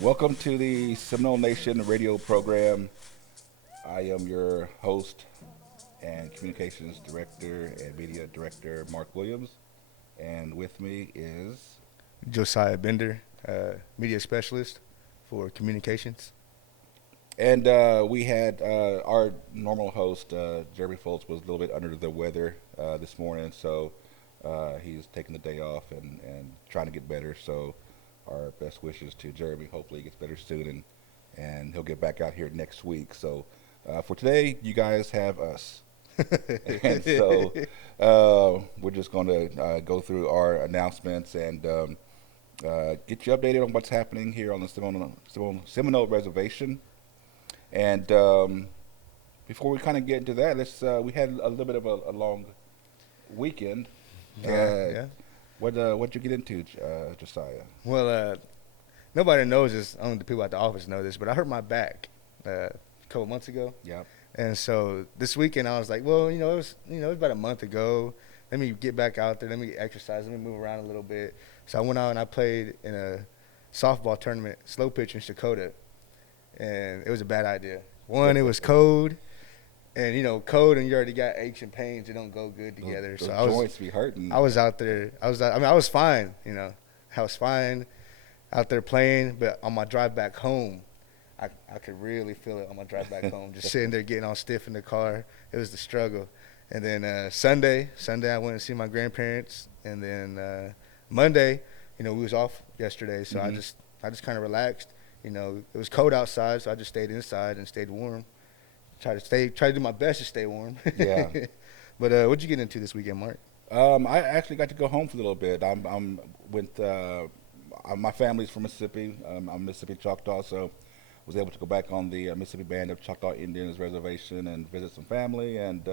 Welcome to the Seminole Nation radio program. I am your host and communications director and media director, Mark Williams. And with me is Josiah Bender, media specialist for communications. And we had our normal host, Jeremy Foltz, was a little bit under the weather this morning, so he's taking the day off and trying to get better. So our best wishes to Jeremy. Hopefully he gets better soon, and he'll get back out here next week. So for today, you guys have us. And so we're just going to go through our announcements and get you updated on what's happening here on the Seminole Reservation. And before we kind of get into that, we had a little bit of a long weekend. Yeah. What'd you get into, Josiah? Well, nobody knows this. Only the people at the office know this, but I hurt my back a couple months ago. Yeah. And so this weekend I was like, well, it was about a month ago. Let me get back out there. Let me exercise. Let me move around a little bit. So I went out and I played in a softball tournament, slow pitch in Dakota. And it was a bad idea. One, it was cold, and cold and you already got aches and pains. They don't go good together. Those so joints be hurting. I was out there. I was fine. I was fine out there playing. But on my drive back home, I could really feel it on my drive back home. Just sitting there getting all stiff in the car. It was the struggle. And then Sunday I went and see my grandparents. And then Monday, we was off yesterday, so Mm-hmm. I just kind of relaxed. It was cold outside, so I just stayed inside and stayed warm. Try to do my best to stay warm. Yeah. But what'd you get into this weekend, Mark? I actually got to go home for a little bit. I'm with my family's from Mississippi. I'm Mississippi Choctaw, so was able to go back on the Mississippi Band of Choctaw Indians Reservation and visit some family. And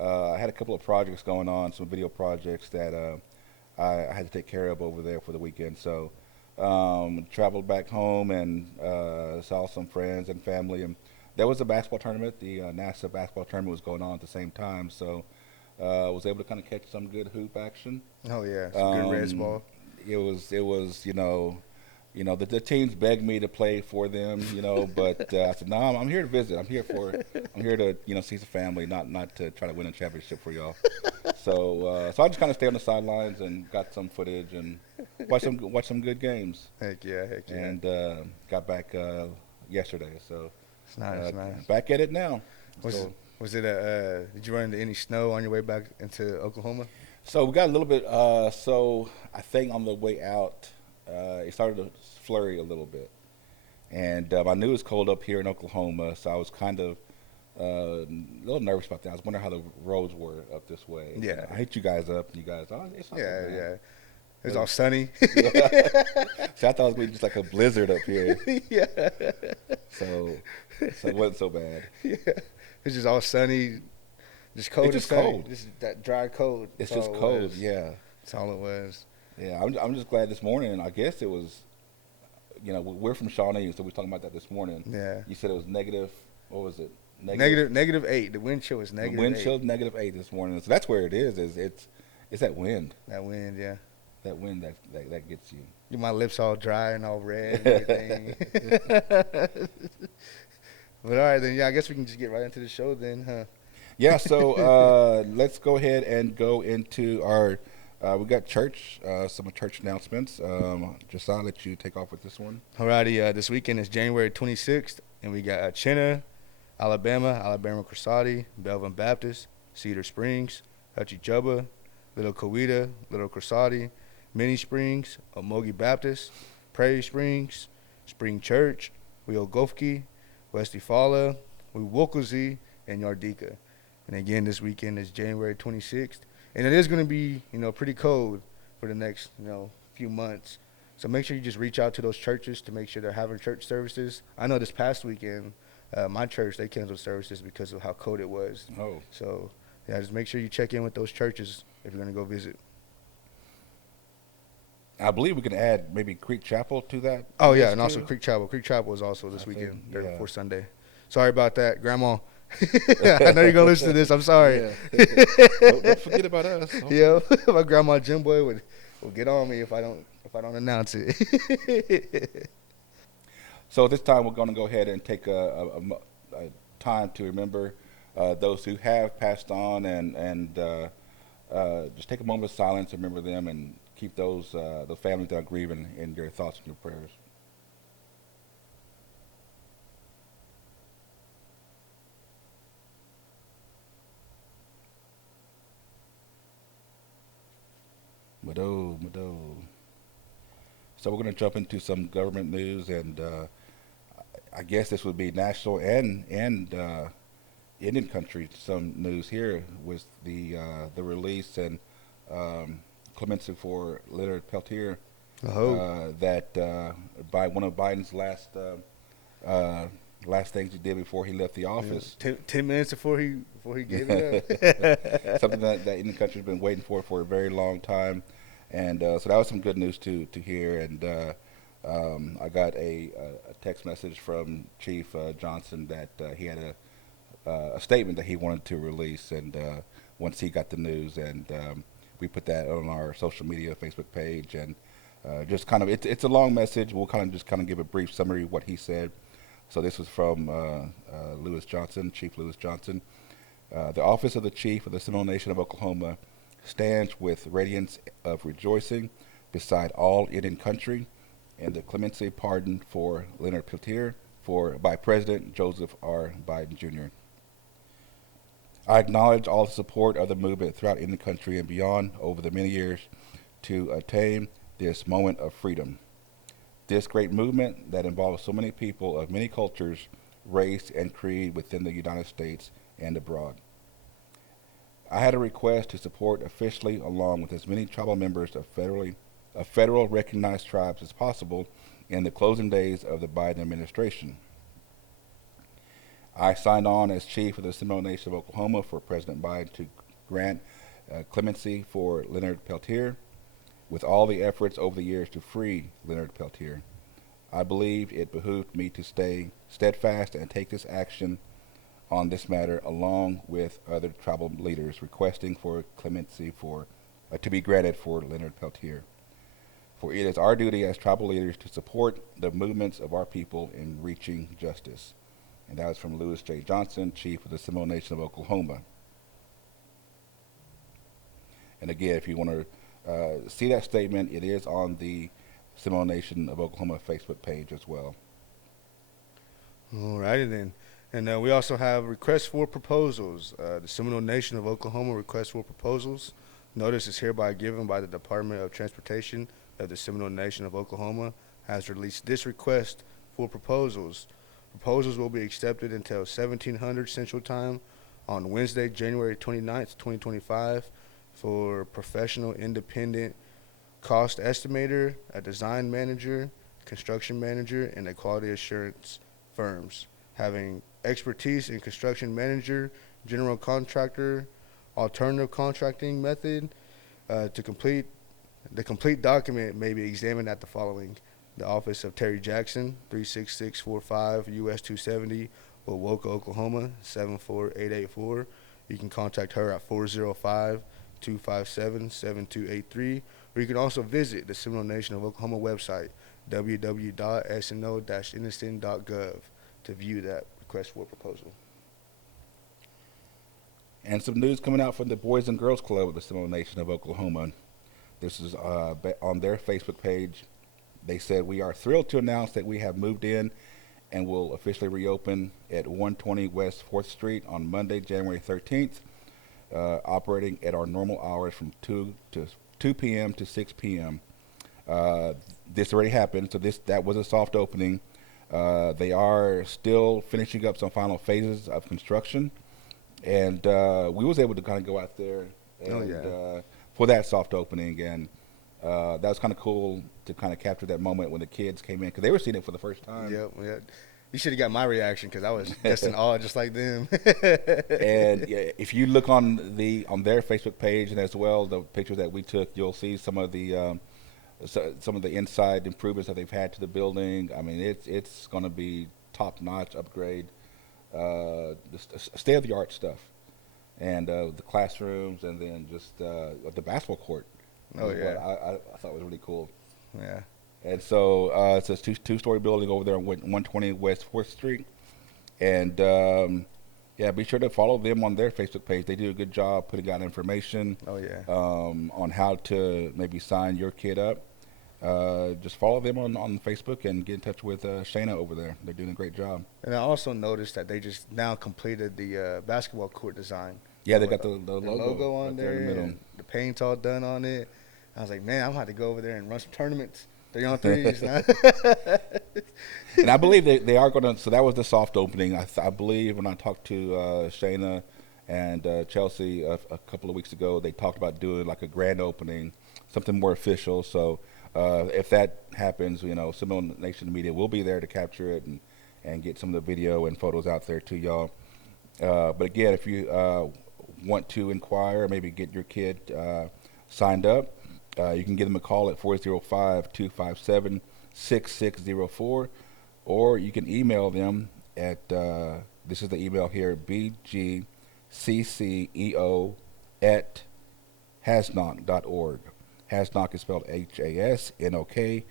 I had a couple of projects going on, some video projects that I had to take care of over there for the weekend. So traveled back home and saw some friends and family. And there was a basketball tournament. The NASA basketball tournament was going on at the same time. So was able to kind of catch some good hoop action. Oh yeah, some good Reds ball. It was the teams begged me to play for them, but I said no, I'm here to visit. I'm here to see the family, not to try to win a championship for y'all. So I just kind of stayed on the sidelines and got some footage and watched some good games. Heck yeah. And got back yesterday. So It's nice. Back at it now. Did you run into any snow on your way back into Oklahoma? So we got a little bit. So I think on the way out, it started to flurry a little bit, and I knew it was cold up here in Oklahoma, so I was kind of a little nervous about that. I was wondering how the roads were up this way. Yeah. I hit you guys up, and you guys, it's not so bad. Yeah. It was all sunny. Yeah. So I thought it was going to be just like a blizzard up here. Yeah. So it wasn't so bad. Yeah. It's just all sunny, just cold. It's just and sunny. cold. Just that dry cold. It's That's just all it cold, was. yeah. That's all it was. Yeah, I'm just glad this morning. I guess it was, we're from Shawnee, so we were talking about that this morning. Yeah. You said it was negative. What was it? -8. The wind chill was -8. The wind chill -8 this morning. So that's where it is. It's that wind. That wind, yeah. That wind that gets you. Get my lips all dry and all red and everything. But all right, then, I guess we can just get right into the show then, huh? Yeah, so let's go ahead and go into our we got some church announcements. Josiah, I'll let you take off with this one. All righty, this weekend is January 26th, and we got Chenna, Alabama Corsati, Belvin Baptist, Cedar Springs, Hutchy Little Coweta, Little Corsati, Mini Springs, Omogi Baptist, Prairie Springs, Spring Church, Weogofki, West Eufaula, Wewokozi, and Yardika. And again, this weekend is January 26th. And it is going to be, pretty cold for the next, few months. So make sure you just reach out to those churches to make sure they're having church services. I know this past weekend, my church, they canceled services because of how cold it was. Oh, So, yeah, just make sure you check in with those churches if you're going to go visit. I believe we can add maybe Creek Chapel to that. Oh, yeah, list and also too. Creek Chapel. Creek Chapel is also this I weekend, think, there yeah. before Sunday. Sorry about that, Grandma. I know you're going to listen to this. I'm sorry. Yeah. Don't forget about us. Yeah, my grandma Jim Boy would get on me if I don't announce it. So this time we're going to go ahead and take a time to remember those who have passed on, and just take a moment of silence and remember them, and keep those the families that are grieving in your thoughts and your prayers. Mado. So we're going to jump into some government news, and I guess this would be national and Indian country. Some news here with the release and clemency for Leonard Peltier, that by one of Biden's last things he did before he left the office. 10 minutes before he gave it up. Something that Indian country has been waiting for a very long time, and so that was some good news to hear. And I got a text message from Chief Johnson that he had a statement that he wanted to release, and once he got the news, and we put that on our social media Facebook page, and just kind of it's a long message. We'll kind of give a brief summary of what he said. So this was from Lewis Johnson, Chief Lewis Johnson. The office of the Chief of the Seminole Nation of Oklahoma stands with radiance of rejoicing beside all Indian country and the clemency pardon for Leonard Peltier by President Joseph R. Biden Jr. I acknowledge all the support of the movement throughout Indian country and beyond over the many years to attain this moment of freedom. This great movement that involves so many people of many cultures, race, and creed within the United States and abroad. I had a request to support officially along with as many tribal members of federal recognized tribes as possible in the closing days of the Biden administration. I signed on as chief of the Seminole Nation of Oklahoma for President Biden to grant clemency for Leonard Peltier, with all the efforts over the years to free Leonard Peltier. I believed it behooved me to stay steadfast and take this action on this matter along with other tribal leaders requesting for clemency to be granted for Leonard Peltier. For it is our duty as tribal leaders to support the movements of our people in reaching justice. And that was from Lewis J. Johnson, Chief of the Seminole Nation of Oklahoma. And again, if you want to see that statement, it is on the Seminole Nation of Oklahoma Facebook page as well. All righty then. And we also have requests for proposals. The Seminole Nation of Oklahoma requests for proposals. Notice is hereby given by the Department of Transportation of the Seminole Nation of Oklahoma has released this request for proposals. Proposals will be accepted until 1700 Central Time on Wednesday, January 29th, 2025 for professional independent cost estimator, a design manager, construction manager, and a quality assurance firms having expertise in construction manager, general contractor, alternative contracting method. To complete the complete document may be examined at the following: the office of Terry Jackson, 36645 US 270, Wowoka, Oklahoma 74884. You can contact her at 405-257-7283, or you can also visit the Seminole Nation of Oklahoma website, www.sno-innocent.gov, to view that request for proposal. And some news coming out from the Boys and Girls Club of the Seminole Nation of Oklahoma. This is on their Facebook page. They said, "We are thrilled to announce that we have moved in and will officially reopen at 120 West 4th Street on Monday, January 13th, operating at our normal hours from 2 p.m. to 6 p.m. This already happened, so that was a soft opening. They are still finishing up some final phases of construction, and we was able to kind of go out there and for that soft opening, and That was kind of cool to kind of capture that moment when the kids came in because they were seeing it for the first time. Yep. Yeah. You should have got my reaction because I was just in awe, just like them. And yeah, if you look on their Facebook page and as well the pictures that we took, you'll see some of the inside improvements that they've had to the building. I mean, it's going to be top notch upgrade, state of the art stuff, and the classrooms, and then just the basketball court. Oh Was yeah. what I thought was really cool. Yeah. And so it's a two-story building over there on 120 West 4th Street. And yeah, be sure to follow them on their Facebook page. They do a good job putting out information Oh yeah. on how to maybe sign your kid up. Just follow them on Facebook and get in touch with Shayna over there. They're doing a great job. And I also noticed that they just now completed the basketball court design. Yeah, they With got the logo on right there, in the middle. and the paint's all done on it. I was like, man, I'm going to go over there and run some tournaments. 3-on-3s. And I believe they are going to. So that was the soft opening. I believe when I talked to Shayna and Chelsea a couple of weeks ago, they talked about doing like a grand opening, something more official. So if that happens, Seminole Nation Media will be there to capture it and get some of the video and photos out there to y'all. But again, if you want to inquire, maybe get your kid signed up, you can give them a call at 405-257-6604, or you can email them at, this is the email here, bgcceo@hasnok.org. Hasnok is spelled HASNOK.org.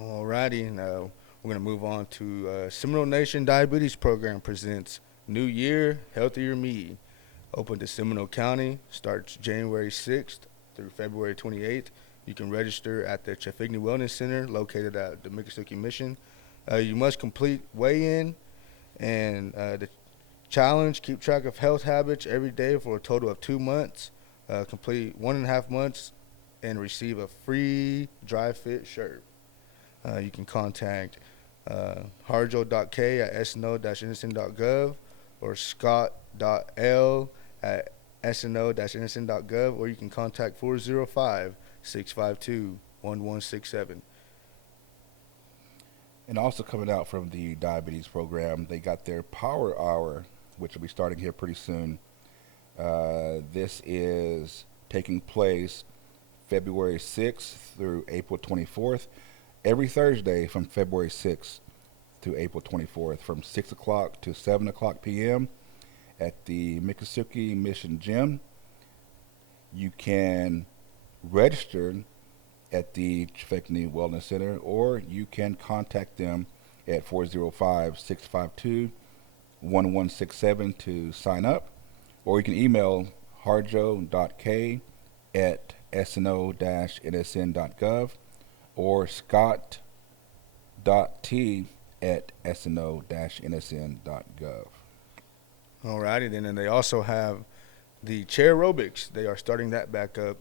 Alrighty, now we're going to move on to Seminole Nation Diabetes Program presents New Year, Healthier Me. Open to Seminole County, starts January 6th through February 28th. You can register at the Chafigny Wellness Center located at the Miccosukee Mission. You must complete weigh-in and the challenge, keep track of health habits every day for a total of 2 months. Complete 1.5 months and receive a free dry fit shirt. You can contact harjo.k@sno-innocent.gov or scott.l@sno-innocent.gov, or you can contact 405-652-1167. And also coming out from the diabetes program, they got their Power Hour, which will be starting here pretty soon. This is taking place February 6th through April 24th, every Thursday from February 6th to April 24th, from 6 o'clock to 7 o'clock p.m. at the Miccosukee Mission Gym. You can register at the Chafigny Wellness Center, or you can contact them at 405-652-1167 to sign up, or you can email harjo.k@sno-nsn.gov or scott.t@sno-nsn.gov. Alrighty, then, and they also have the chair aerobics. They are starting that back up.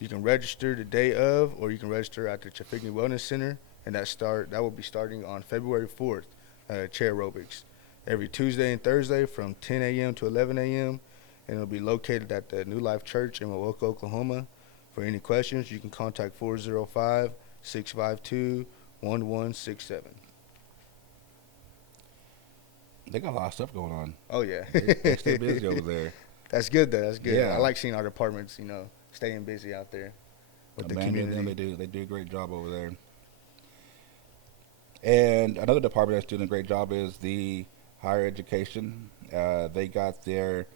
You can register the day of, or you can register at the Chafigny Wellness Center, and that will be starting on February 4th. Chair aerobics every Tuesday and Thursday from 10 a.m. to 11 a.m. and it'll be located at the New Life Church in Wowoka, Oklahoma. For any questions, you can contact 405-652-1167. They got a lot of stuff going on. Oh yeah, They stay busy over there. That's good though. That's good. Yeah. I like seeing our departments, staying busy out there with the community. Them, they do a great job over there. And another department that's doing a great job is the higher education. They got their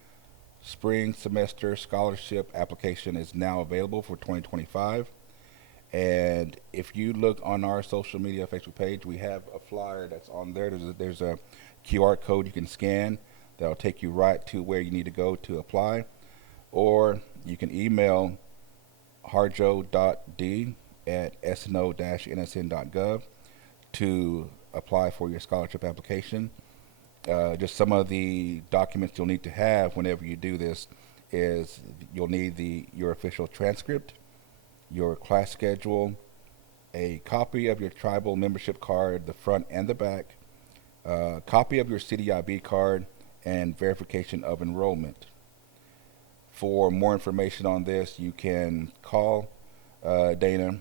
spring semester scholarship application is now available for 2025. And if you look on our social media Facebook page, we have a flyer that's on there. There's a QR code you can scan that'll take you right to where you need to go to apply. Or you can email harjo.d@sno-nsn.gov to apply for your scholarship application. Just some of the documents you'll need to have whenever you do this is you'll need your official transcript, your class schedule, a copy of your tribal membership card, the front and the back, a copy of your CDIB card, and verification of enrollment. For more information on this, you can call Dana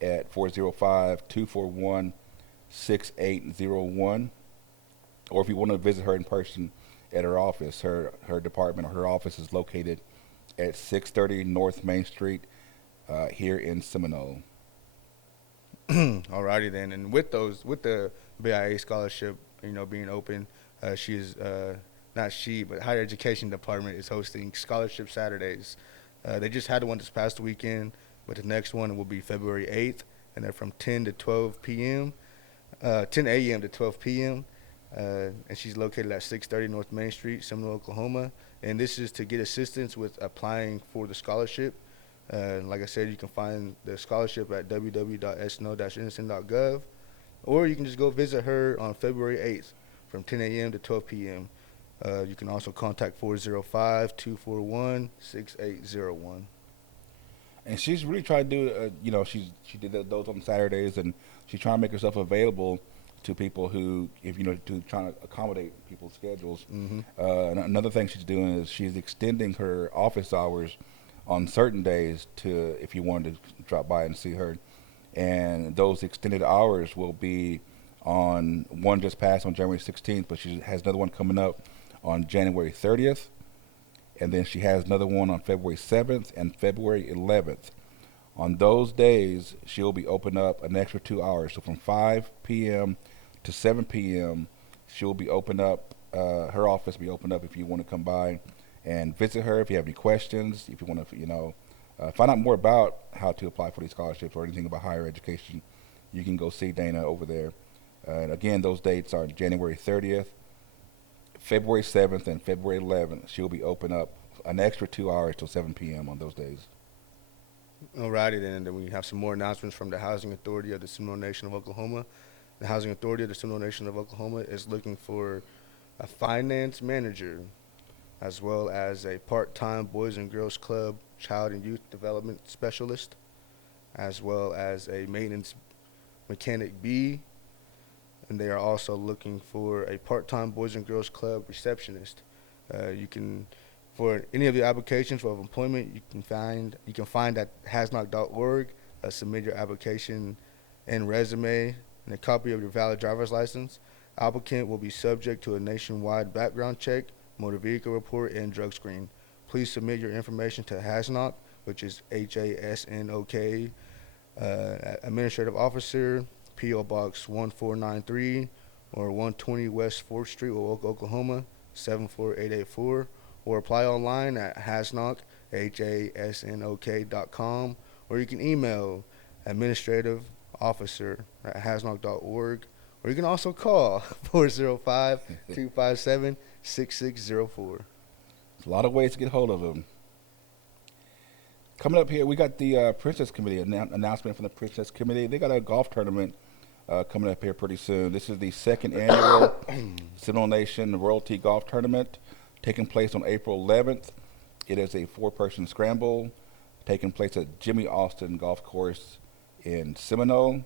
at 405-241-6801. Or if you want to visit her in person at her office, her department or her office is located at 630 North Main Street here in Seminole. Alrighty then, and with the BIA scholarship, being open, she is not she, but Higher Education Department is hosting Scholarship Saturdays. They just had one this past weekend, but the next one will be February 8th, and they're from 10 to 12 p.m., 10 a.m. to 12 p.m., and she's located at 630 North Main Street, Seminole, Oklahoma. And this is to get assistance with applying for the scholarship. Like I said, you can find the scholarship at www.sno-innocent.gov, or you can just go visit her on February 8th from 10 a.m. to 12 p.m. You can also contact 405-241-6801. And she's really trying to do, she did those on Saturdays, and she's trying to make herself available to people who, to trying to accommodate people's schedules. Mm-hmm. And another thing she's doing is she's extending her office hours on certain days to, if you wanted to drop by and see her. And those extended hours will be on one just passed on January 16th, but she has another one coming up on January 30th. And then she has another one on February 7th and February 11th. On those days, she'll be open up an extra 2 hours. So from 5 p.m. to 7 p.m., she'll be open up, her office will be open up if you want to come by and visit her. If you have any questions, if you want to, find out more about how to apply for these scholarships or anything about higher education, you can go see Dana over there. And again, those dates are January 30th, February 7th, and February 11th. She'll be open up an extra 2 hours till 7 p.m. on those days. Alrighty then, and then we have some more announcements from the Housing Authority of the Seminole Nation of Oklahoma. The Housing Authority of the Seminole Nation of Oklahoma is looking for a finance manager, as well as a part-time Boys and Girls Club Child and Youth Development Specialist, as well as a maintenance mechanic B, and they are also looking for a part-time Boys and Girls Club receptionist. For any of the applications for employment, you can find at hasnock.org. Submit your application and resume and a copy of your valid driver's license. Applicant will be subject to a nationwide background check, motor vehicle report, and drug screen. Please submit your information to HASNOK, which is HASNOK, Administrative Officer, P.O. Box 1493, or 120 West 4th Street, Woke, Oklahoma, 74884, or apply online at HASNOK, HASNOK.com, or you can email administrative officer at hasnock.org, or you can also call 405-257-6604. There's a lot of ways to get hold of them. Coming up here, we got the Princess Committee, announcement from the Princess Committee. They got a golf tournament coming up here pretty soon. This is the second annual Seminole Nation Royalty Golf Tournament, taking place on April 11th. It is a 4-person scramble taking place at Jimmy Austin Golf Course in Seminole.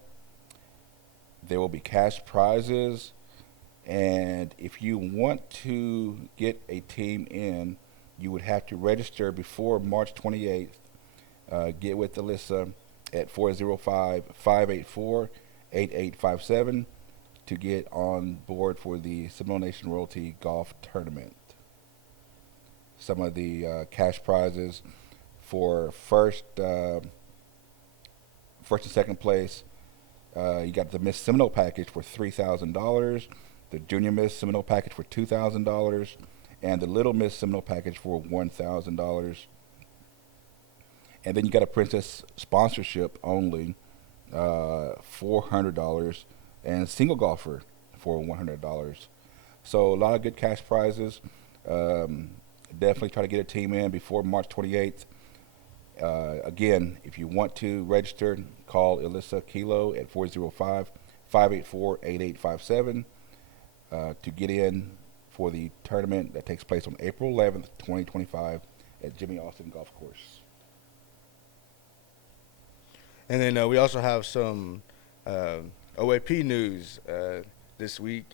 There will be cash prizes, and if you want to get a team in, you would have to register before March 28th. Get with Alyssa at 405-584-8857 to get on board for the Seminole Nation Royalty Golf Tournament. Some of the cash prizes for first and second place, you got the Miss Seminole package for $3,000, the Junior Miss Seminole package for $2,000, and the Little Miss Seminole package for $1,000. And then you got a Princess sponsorship only, $400, and single golfer for $100. So a lot of good cash prizes. Definitely try to get a team in before March 28th. Again, if you want to register, call Alyssa Kilo at 405-584-8857 to get in for the tournament that takes place on April 11th, 2025 at Jimmy Austin Golf Course. And then we also have some OAP news this week.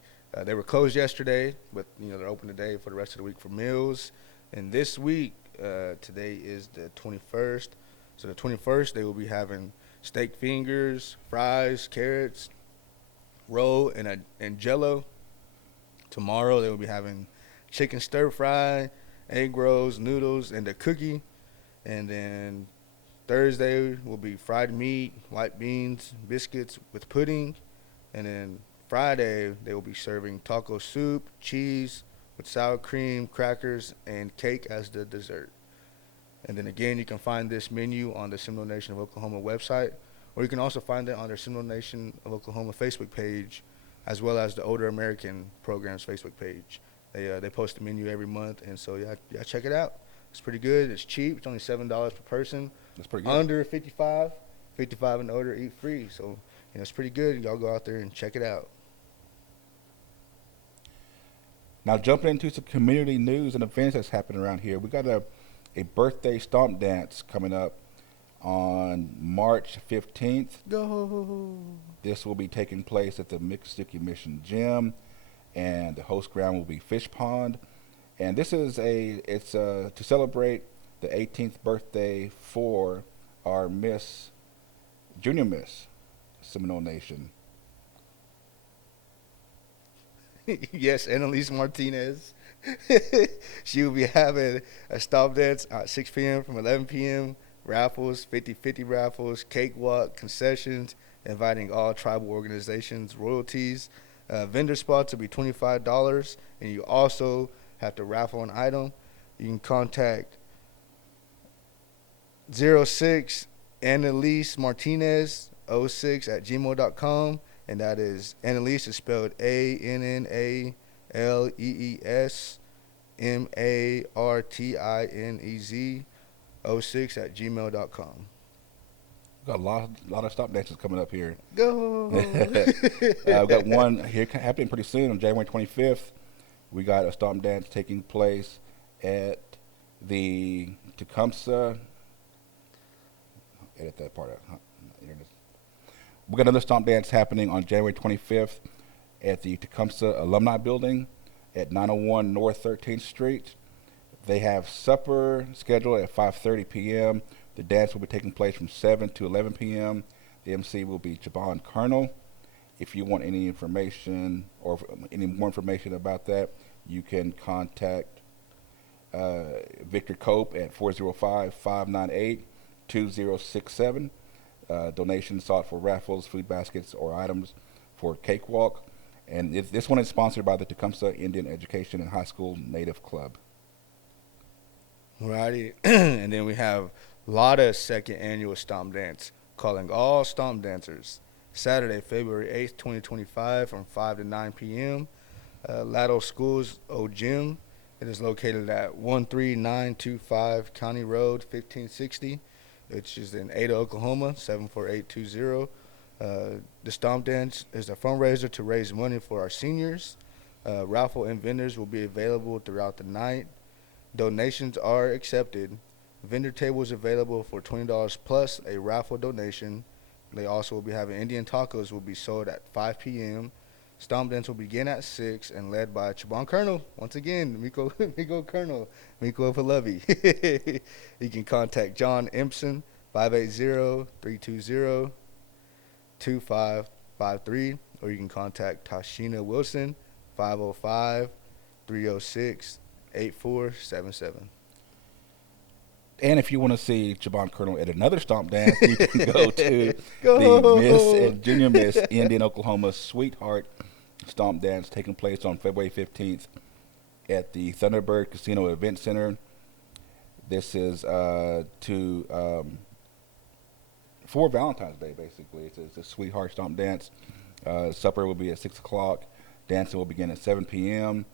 They were closed yesterday, but they're open today for the rest of the week for meals. And this week Today is the 21st. So the 21st, they will be having steak fingers, fries, carrots, roll, and jello. Tomorrow, they will be having chicken stir fry, egg rolls, noodles, and a cookie. And then Thursday will be fried meat, white beans, biscuits with pudding. And then Friday, they will be serving taco soup, cheese with sour cream, crackers, and cake as the dessert. And then again, you can find this menu on the Seminole Nation of Oklahoma website, or you can also find it on their Seminole Nation of Oklahoma Facebook page, as well as the Older American Program's Facebook page. They post the menu every month, and so yeah, check it out. It's pretty good. It's cheap. It's only $7 per person. That's pretty good. Under 55 and older, eat free. So it's pretty good. Y'all go out there and check it out. Now, jumping into some community news and events that's happening around here, we got a birthday stomp dance coming up on March 15th. Go. This will be taking place at the Mississippi Mission Gym, and the host ground will be Fish Pond. And this is to celebrate the 18th birthday for our Junior Miss Seminole Nation. Yes, Annalise Martinez. She will be having a stomp dance at 6 p.m. from 11 p.m. Raffles, 50-50 raffles, cakewalk, concessions, inviting all tribal organizations, royalties. Vendor spots will be $25, and you also have to raffle an item. You can contact 06 Annalise Martinez 06 at gmail.com, and that is Annalise is spelled ANNALEES MARTINEZ 06 at gmail.com. Got a lot of stop dances coming up here. Go. We've got one here happening pretty soon on January 25th. We got a stomp dance taking place at the Tecumseh. Edit that part out. We got another stomp dance happening on January 25th at the Tecumseh Alumni Building at 901 North 13th Street. They have supper scheduled at 5:30 p.m. The dance will be taking place from 7 to 11 p.m. The MC will be Jabon Colonel. If you want any information or any more information about that, you can contact Victor Cope at 405-598-2067. Donations sought for raffles, food baskets, or items for Cakewalk. And this one is sponsored by the Tecumseh Indian Education and High School Native Club. Alrighty. And then we have Lada's second annual Stomp Dance, calling all Stomp Dancers. Saturday, February 8th, 2025, from 5 to 9 p.m. Lado School's Old Gym. It is located at 13925 County Road, 1560. Which is in Ada, Oklahoma, 74820. The Stomp Dance is a fundraiser to raise money for our seniors. Raffle and vendors will be available throughout the night. Donations are accepted. Vendor tables available for $20 plus a raffle donation. They also will be having Indian tacos will be sold at 5 p.m. Stomp Dance will begin at 6 and led by Chabon Colonel. Once again, Miko Colonel, Miko Pallavi. You can contact John Empson, 580-320-2553, or you can contact Tashina Wilson, 505-306-8477. And if you want to see Jabon Colonel at another stomp dance, you can go to the Miss and Junior Miss Indian Oklahoma Sweetheart Stomp Dance taking place on February 15th at the Thunderbird Casino Event Center. This is for Valentine's Day, basically. It's a Sweetheart Stomp Dance. Supper will be at 6 o'clock. Dancing will begin at 7 p.m.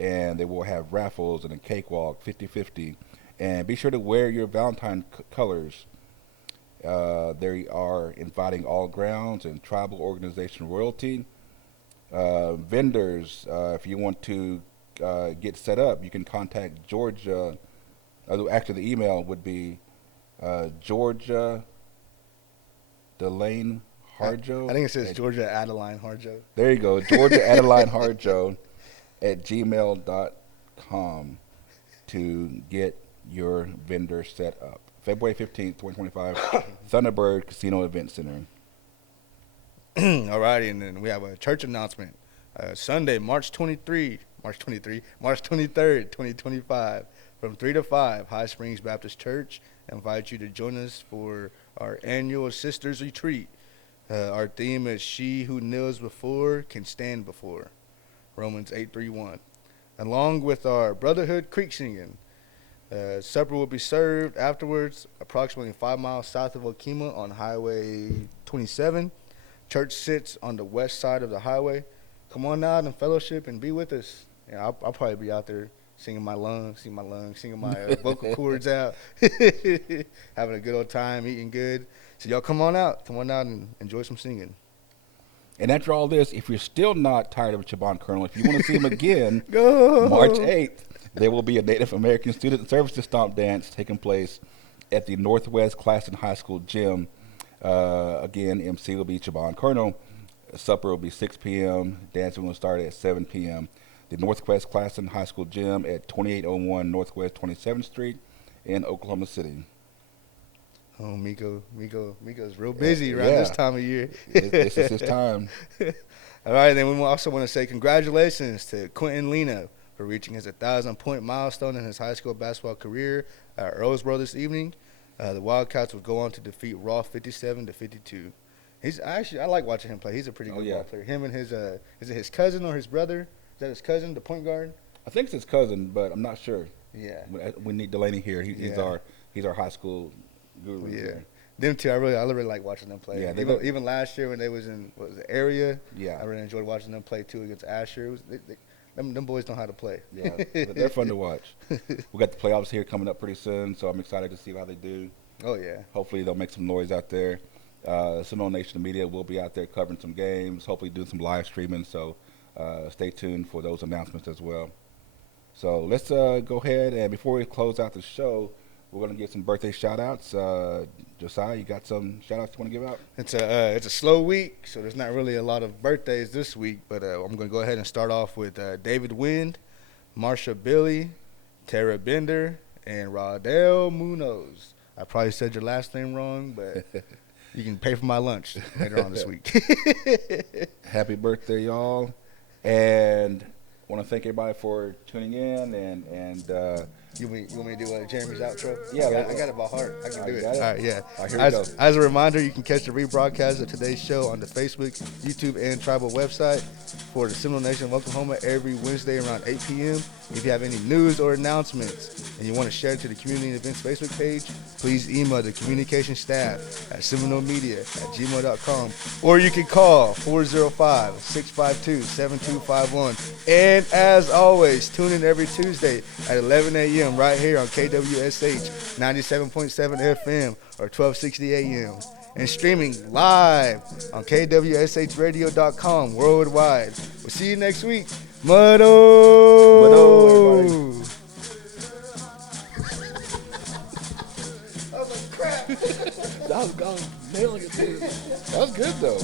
And they will have raffles and a cakewalk, 50-50. And be sure to wear your Valentine colors. They are inviting all grounds and tribal organization royalty. Vendors, if you want to get set up, you can contact Georgia. Actually, the email would be Georgia Delane Harjo. I think it says Georgia Adeline Harjo. There you go. Georgia Adeline Harjo at gmail.com to get your vendor set up. February 15th, 2025, Thunderbird Casino Event Center. Alrighty, and then we have a church announcement. Sunday, March 23rd, 2025, from 3 to 5, High Springs Baptist Church invites you to join us for our annual Sisters Retreat. Our theme is She Who Kneels Before Can Stand Before, Romans 8:3-1. Along with our Brotherhood Creek singing. Supper will be served afterwards, approximately 5 miles south of Okima on Highway 27. Church sits on the west side of the highway. Come on out and fellowship and be with us. Yeah, I'll probably be out there singing my vocal cords out, having a good old time, eating good. So y'all come on out and enjoy some singing. And after all this, if you're still not tired of Chabon Colonel, if you want to see him again, Go! March 8th, there will be a Native American Student Services Stomp Dance taking place at the Northwest Claxton High School gym. Again, MC will be Chabon Colonel. Supper will be 6 p.m. Dancing will start at 7 p.m. The Northwest Claxton High School gym at 2801 Northwest 27th Street in Oklahoma City. Oh, Miko's real busy around this time of year. This is his time. All right, then we also want to say congratulations to Quentin Lino for reaching his 1,000-point milestone in his high school basketball career at Earlsboro this evening. The Wildcats would go on to defeat Raw 57-52. I like watching him play. He's a pretty good ball player. Him and his is it his cousin or his brother? Is that his cousin, the point guard? I think it's his cousin, but I'm not sure. Yeah. We need Delaney here. He's our high school guru. Yeah. Here. Them two, I really like watching them play. Yeah, even last year when they was in the area. Yeah. I really enjoyed watching them play too against Asher. Them boys know how to play. Yeah, they're fun to watch. We got the playoffs here coming up pretty soon, so I'm excited to see how they do. Oh yeah. Hopefully they'll make some noise out there. Seminole Nation Media will be out there covering some games, hopefully doing some live streaming, so stay tuned for those announcements as well. So let's go ahead, and before we close out the show, we're going to give some birthday shout-outs. Josiah, you got some shout-outs you want to give out? It's a slow week, so there's not really a lot of birthdays this week, but I'm going to go ahead and start off with David Wind, Marsha Billy, Tara Bender, and Rodell Munoz. I probably said your last name wrong, but you can pay for my lunch later on this week. Happy birthday, y'all. And I want to thank everybody for tuning in. And you want me to do Jeremy's outro? Yeah. I got it by heart. I can do it. All right, yeah. All right, here we go. As a reminder, you can catch the rebroadcast of today's show on the Facebook, YouTube, and Tribal website for the Seminole Nation of Oklahoma every Wednesday around 8 p.m. If you have any news or announcements and you want to share it to the Community Events Facebook page, please email the communication staff at seminolemedia@gmail.com, or you can call 405-652-7251. And as always, tune in every Tuesday at 11 a.m. right here on KWSH 97.7 FM or 1260 a.m. and streaming live on KWSHradio.com worldwide. We'll see you next week. Muddo! everybody. Oh, crap. That was nailing it, too. That was good, though.